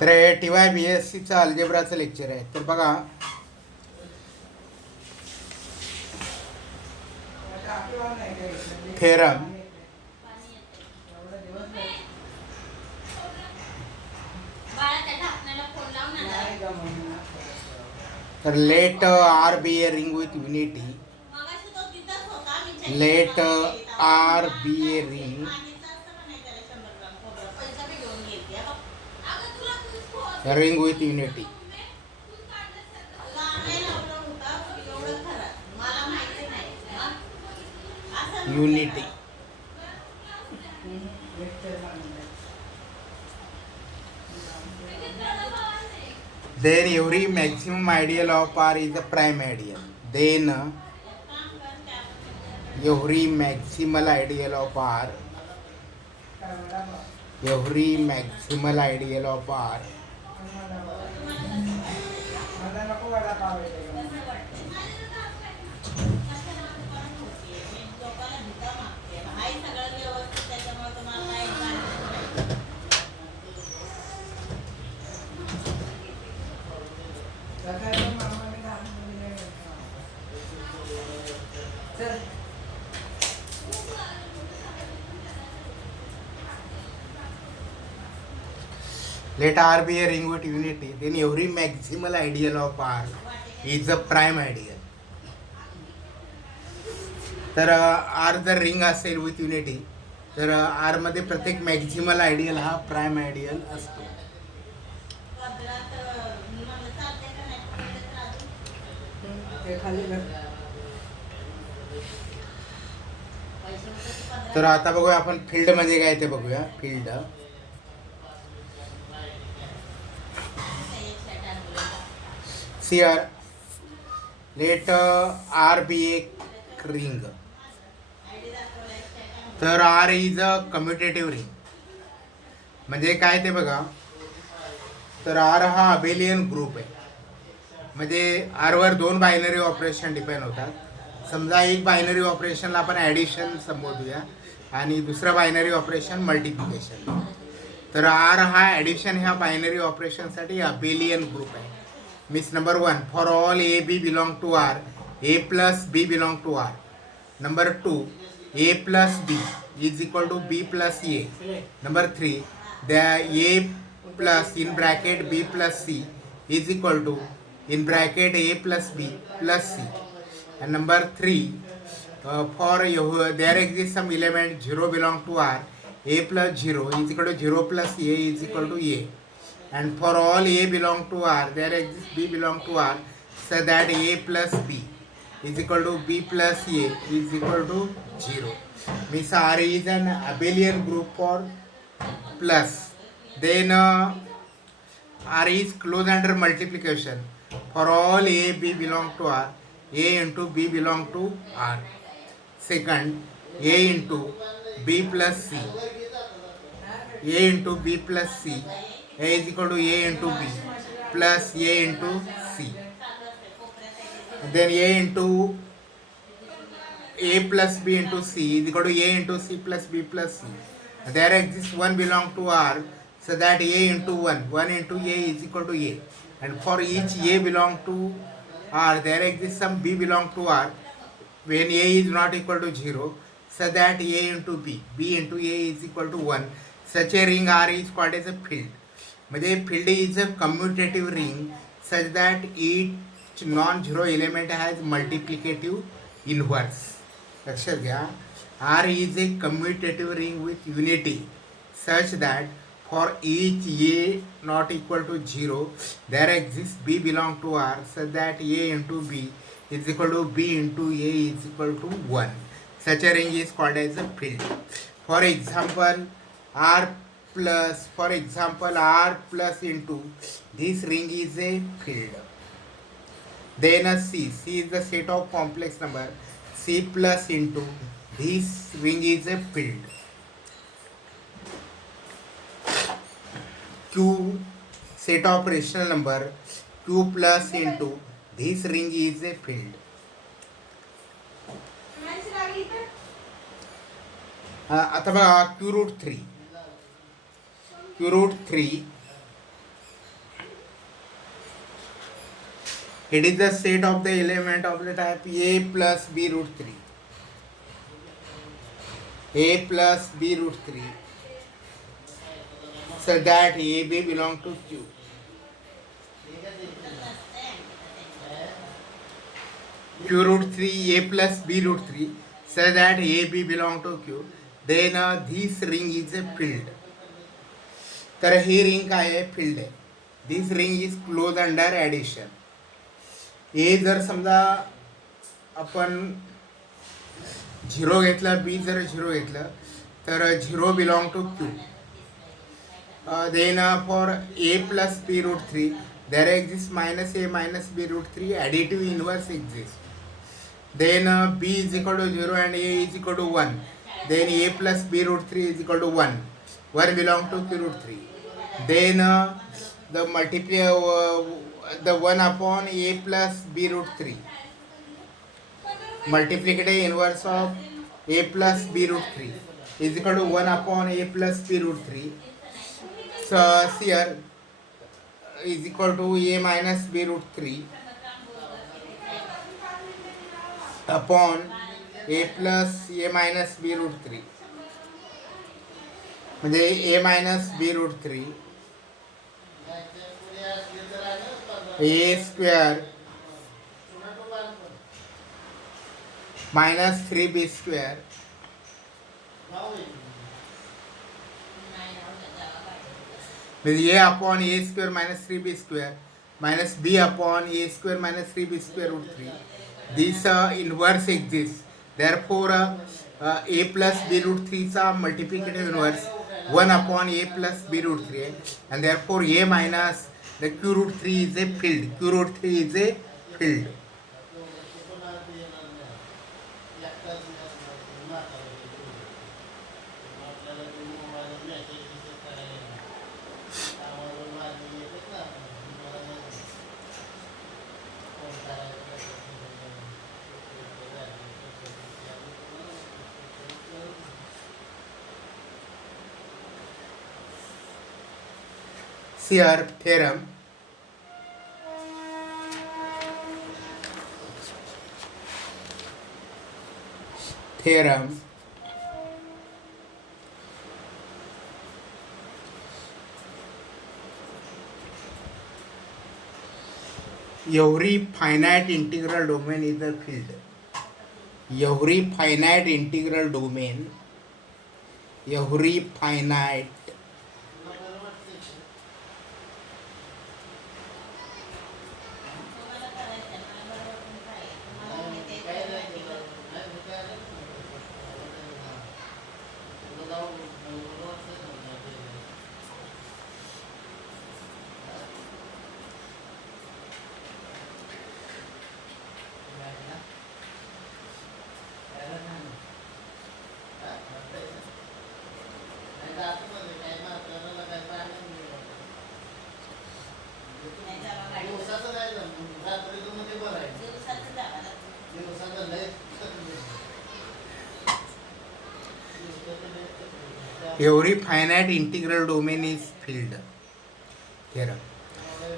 तर हे TY BSCचं अल्जेब्राचं lecture आहे. तर बघा, थेरम तर let R be a ring with unity. Let R be a ring with unity. Unity. Then every maximum ideal of R is a prime ideal. Then every maximal ideal of R, every maximal ideal of R let R be a ring with unity, then every maximal ideal of R is a prime ideal. तर R जर ring असेल with unity तर R मध्ये प्रत्येक maximal ideal हा prime ideal असतो. तर आता बघूया आपण फील्ड मध्ये काय ते बघूया. Field here let R be a ring. तर R is a commutative ring. म्हणजे काय ते बघा, तर R हा अबेलियन ग्रुप आहे. म्हणजे R वर दोन बायनरी ऑपरेशन डिपेंड होतात. समजा एक बायनरी ऑपरेशनला आपण ॲडिशन संबोधूया आणि दुसरं बायनरी ऑपरेशन मल्टिप्लिकेशन. तर R हा ॲडिशन ह्या बायनरी ऑपरेशनसाठी अबेलियन ग्रुप आहे. Means number 1, for all a b belong to R, a plus b belong to R. Number 2, a plus b is equal to b plus a. Number 3, the a plus in bracket b plus c is equal to in bracket a plus b plus c. And number 3, for there exists some element 0 belong to R, a plus 0 is equal to 0 plus a is equal to a. And for all a belong to R, there exists b belong to R, so that a plus b is equal to b plus a is equal to 0. Means R is an abelian group for plus. Then R is closed under multiplication. For all a b belong to R, a into b belong to R. Second, a into b plus c, a into b plus c, a is equal to a into b plus a into c. Then a into a plus b into c is equal to a into c plus b plus c. There exists 1 belong to R, so that a into 1 into a is equal to a. And for each a belong to R, there exists some b belong to R when a is not equal to 0, so that a into b into a is equal to 1. Such a ring R is called as a field. म्हणजे field is a commutative ring such that each non-zero element has multiplicative inverse. लक्षात घ्या, R is a commutative ring with unity such that for each a not equal to 0, there exists b belong to R, so that a into b is equal to b into a is equal to 1. Such a ring is called as a field. For example, R plus into this ring is a field. Then a C is the set of complex number. C plus into this ring is a field. Q set of rational number. Q plus into this ring is a field. आता बघा Q root 3 It is the set of the element of the type a plus b root 3. A plus b root 3 so that a b belong to q. Q root 3 a plus b root 3 so that a b belong to q. Then this ring is a filled. तर ही ring काय आहे? Field आहे. This ring is close under addition. ए जर समजा आपण 0 घेतलं, B जर 0 घेतलं तर 0 belong to Q. Then for a plus b root 3 there exist minus a minus b root 3 additive inverse exist. Then b is equal to 0 and a is equal to 1. Then a plus b root 3 is equal to 1. 1 belong to q root 3. Then the multiply the 1 upon a plus b root 3. Multiplicative inverse of a plus b root 3 is equal to 1 upon a plus b root 3. So here is equal to a minus b root 3 upon a plus a minus b root 3. म्हणजे a minus b root 3 a square minus 3b square म्हणजे a upon a square minus 3b square minus b upon a square minus 3b square root 3. This inverse exists. Therefore, a plus b root 3 चा multiplicative inverse 1 upon a plus b root 3 आहे. And therefore, a minus the q root 3 is a field. q root 3 is a field. Here theorem. Every finite integral domain is a field. Every finite integral domain, every finite every finite integral domain is filled.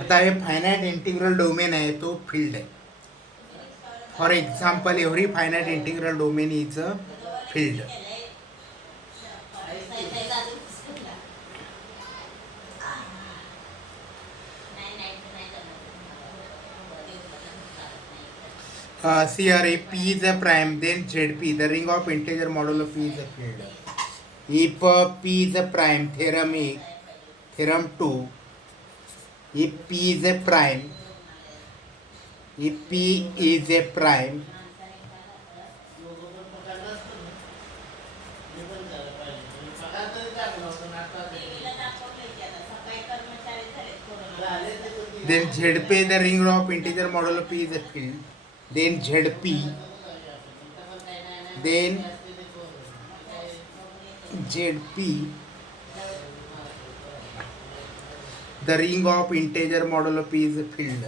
आता हे finite integral domain आहे तो field आहे. For example every finite integral domain is a field. See here, if P is a prime, then ZP, the ring of integer modulo P is a field. If P is a prime, theorem 1, theorem 2, if P is a prime, then ZP, the ring of integer modulo P is a field. Then ZP, the ring of integer modulo P is a field.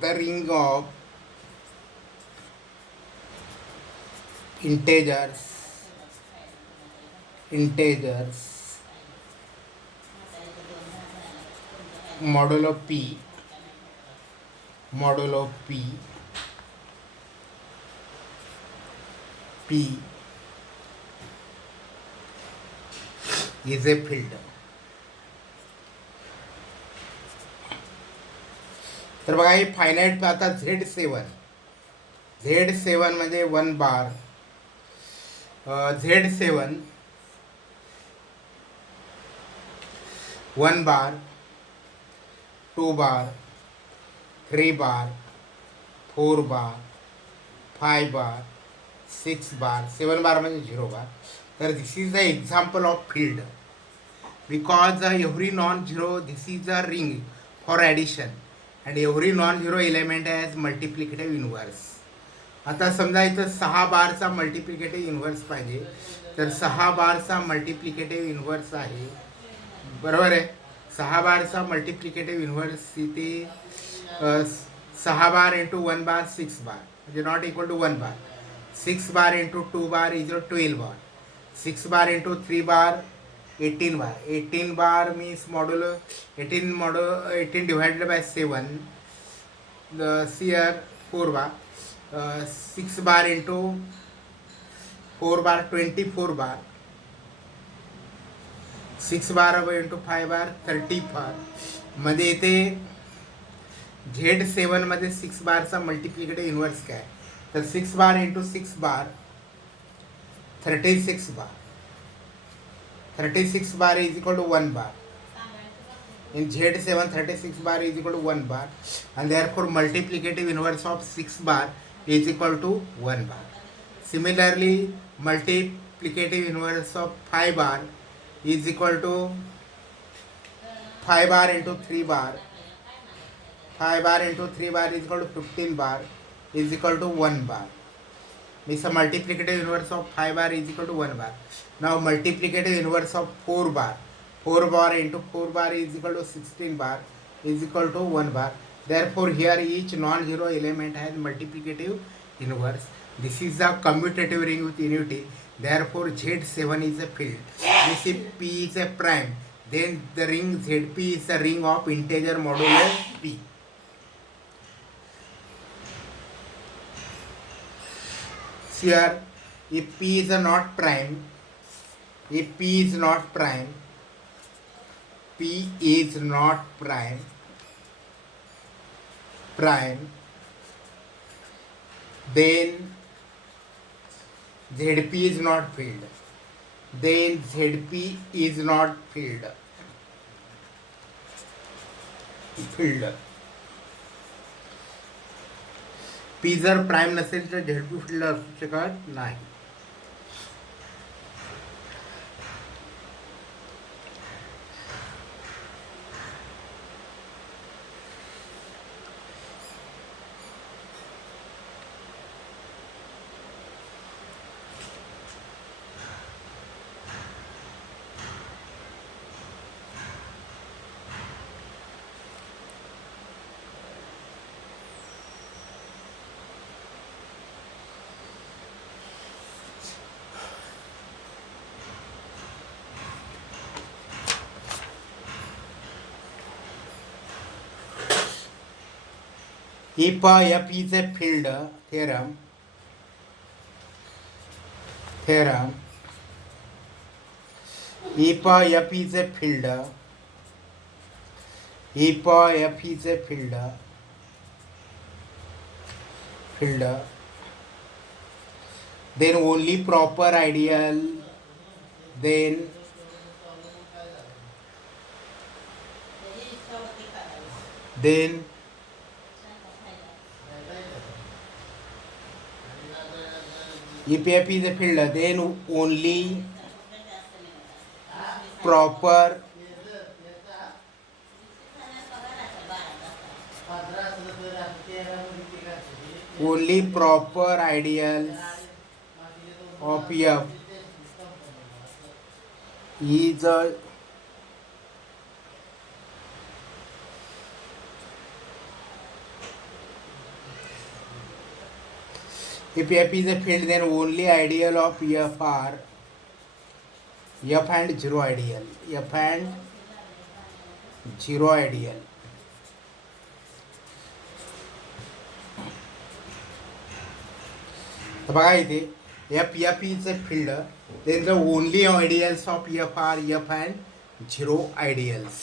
The ring of integers modulo P modulo P is a field. तर बघा हे finite आता Z7 म्हणजे 1 बार, Z7 1 बार, 2 बार, 3 बार, 4 बार, 5 बार, 6 बार, 7 बार म्हणजे 0 बार. तर this is the example of field because every non zero this is a ring for addition and every non zero element has multiplicative inverse. आता समजा इथं 6 बारचा मल्टिप्लिकेटिव्ह इन्व्हर्स पाहिजे, तर 6 बारचा मल्टिप्लिकेटिव्ह इन्व्हर्स आहे, बरोबर आहे. 6 बारचा मल्टिप्लिकेटिव्ह इन्व्हर्स इथे 6 बार इंटू 1 बार 6 बार म्हणजे not equal to 1 bar. 6 bar into 2 bar is 12 bar. 6 bar into 3 bar 18 bar. 18 bar means modulo 18 divided by 7 here 4 bar. 6 bar into 4 bar 24 bar. 6 bar into 5 bar 30 bar. मध्ये इथे Z7 मध्ये 6 बारचा multiplicative inverse काय, तर 6 bar into 6 bar 36 bar. 36 bar is equal to 1 bar. In Z7 36 bar is equal to 1 bar and therefore multiplicative inverse of 6 bar is equal to 1 bar. Similarly, multiplicative inverse of 5 bar is equal to 5 bar into 3 bar. 5 bar into 3 bar is equal to 15 bar is equal to 1 bar. Means a multiplicative inverse of 5 bar is equal to 1 bar. Now multiplicative inverse of 4 bar. 4 bar into 4 bar is equal to 16 bar is equal to 1 bar. Therefore, here each non-zero element has multiplicative inverse. This is a commutative ring with unity. Therefore, Z7 is a field. This if P is a prime, then the ring ZP is a ring of integer modulo P. Here, if P is a not prime, if P is not prime, P is not prime, then ZP is not filled. Then ZP is not filled. P जर prime नसेल तर ZP field असू शकत नाही. If F is a field, theorem. If F is a field, then only proper ideal, then if F is a field, then only proper ideals of F is if F is a field, then only ideal of F are F and zero ideal. तर बघा इथे F F इचं field त्यांचं only ideals of F R F and zero ideals.